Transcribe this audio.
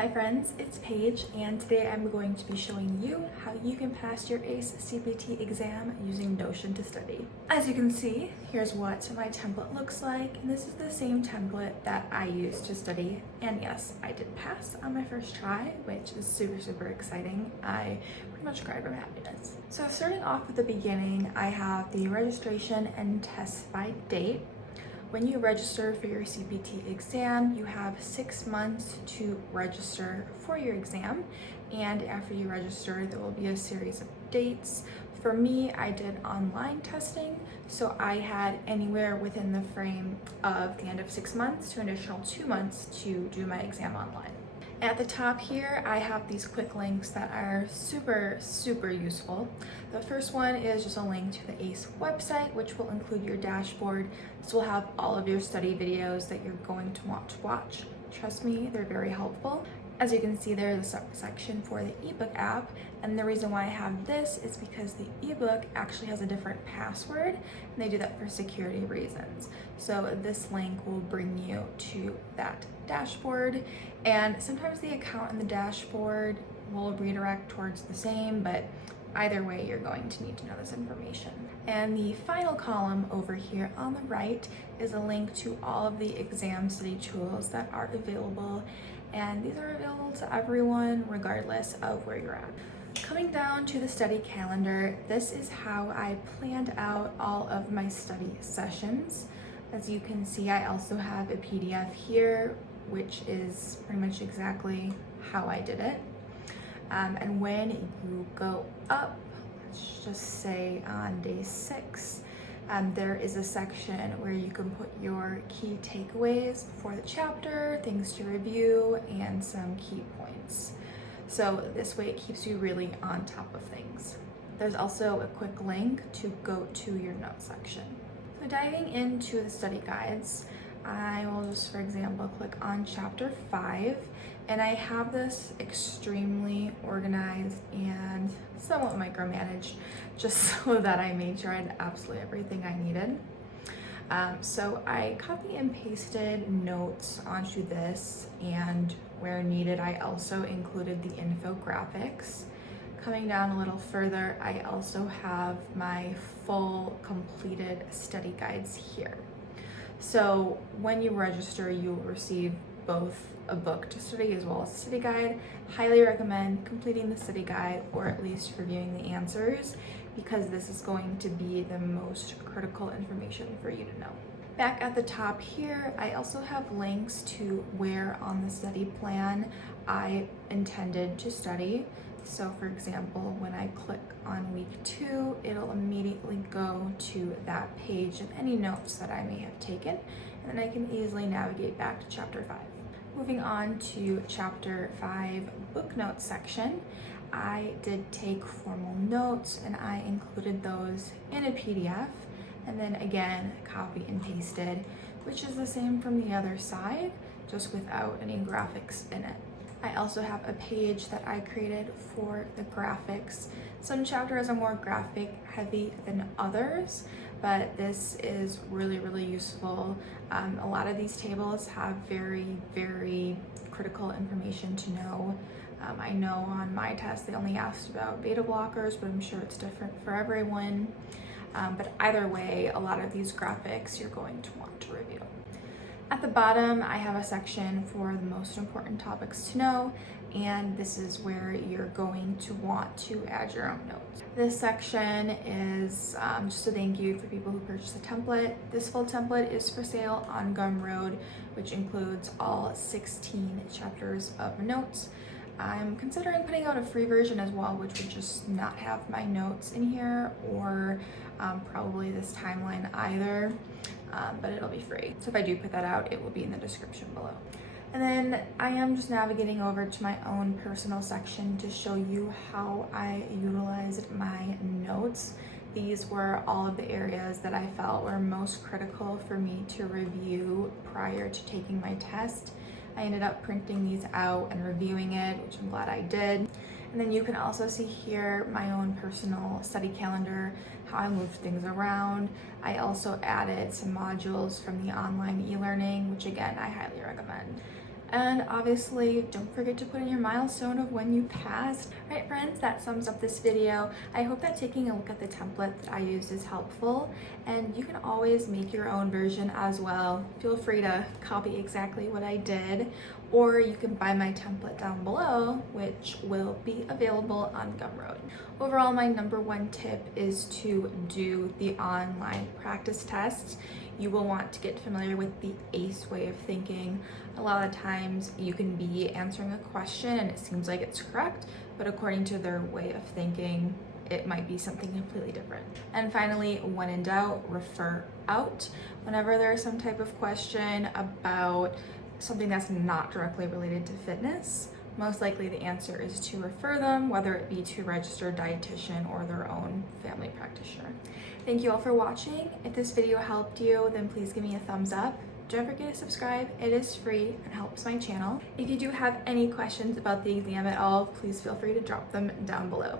Hi friends, it's Paige, and today I'm going to be showing you how you can pass your ACE CPT exam using Notion to study. As you can see, here's what my template looks like, and this is the same template that I used to study. And yes, I did pass on my first try, which is super exciting. I pretty much cried from happiness. So starting off at the beginning, I have the registration and test by date. When you register for your CPT exam, you have 6 months to register for your exam, and after you register, there will be a series of dates. For me, I did online testing, so I had anywhere within the frame of the end of 6 months to an additional 2 months to do my exam online. At the top here, I have these quick links that are super useful. The first one is just a link to the ACE website, which will include your dashboard. This will have all of your study videos that you're going to want to watch. Trust me, they're very helpful. As you can see, there's a separate section for the ebook app, and the reason why I have this is because the ebook actually has a different password, and they do that for security reasons. So this link will bring you to that dashboard, and sometimes the account and the dashboard will redirect towards the same, but either way, you're going to need to know this information. And the final column over here on the right is a link to all of the exam study tools that are available, and these are available to everyone regardless of where you're at. Coming down to the study calendar, this is how I planned out all of my study sessions. As you can see, I also have a PDF here, which is pretty much exactly how I did it. And when you go up, let's just say on day 6, there is a section where you can put your key takeaways for the chapter, things to review, and some key points. So this way it keeps you really on top of things. There's also a quick link to go to your notes section. So diving into the study guides, I will just, for example, click on chapter 5, and I have this extremely organized and somewhat micromanaged, just so that I made sure I had absolutely everything I needed. So I copy and pasted notes onto this, and where needed, I also included the infographics. Coming down a little further, I also have my full completed study guides here. So when you register, you will receive both a book to study as well as a study guide. Highly recommend completing the study guide, or at least reviewing the answers, because this is going to be the most critical information for you to know. Back at the top here, I also have links to where on the study plan I intended to study. So for example, when I click on week 2, it'll immediately go to that page and any notes that I may have taken, and then I can easily navigate back to chapter 5. Moving on to chapter 5 book notes section, I did take formal notes, and I included those in a PDF, and then again copy and pasted, which is the same from the other side, just without any graphics in it. I also have a page that I created for the graphics. Some chapters are more graphic heavy than others, but this is really useful. A lot of these tables have very critical information to know. I know on my test they only asked about beta blockers, but I'm sure it's different for everyone. But either way, a lot of these graphics you're going to want to review. At the bottom, I have a section for the most important topics to know, and this is where you're going to want to add your own notes. This section is just a thank you for people who purchased the template. This full template is for sale on Gumroad, which includes all 16 chapters of notes. I'm considering putting out a free version as well, which would just not have my notes in here, or probably this timeline either. But it'll be free. So if I do put that out, it will be in the description below. And then I am just navigating over to my own personal section to show you how I utilized my notes. These were all of the areas that I felt were most critical for me to review prior to taking my test. I ended up printing these out and reviewing it, which I'm glad I did. And then you can also see here my own personal study calendar, how I moved things around. I also added some modules from the online e-learning, which again, I highly recommend. And obviously, don't forget to put in your milestone of when you passed. All right, friends, that sums up this video. I hope that taking a look at the template that I used is helpful, and you can always make your own version as well. Feel free to copy exactly what I did, or you can buy my template down below, which will be available on Gumroad. Overall, my #1 tip is to do the online practice tests. You will want to get familiar with the ACE way of thinking. A lot of times you can be answering a question and it seems like it's correct, but according to their way of thinking, it might be something completely different. And finally, when in doubt, refer out. Whenever there's some type of question about something that's not directly related to fitness, most likely the answer is to refer them, whether it be to a registered dietitian or their own family practitioner. Thank you all for watching. If this video helped you, then please give me a thumbs up. Don't forget to subscribe. It is free and helps my channel. If you do have any questions about the exam at all, please feel free to drop them down below.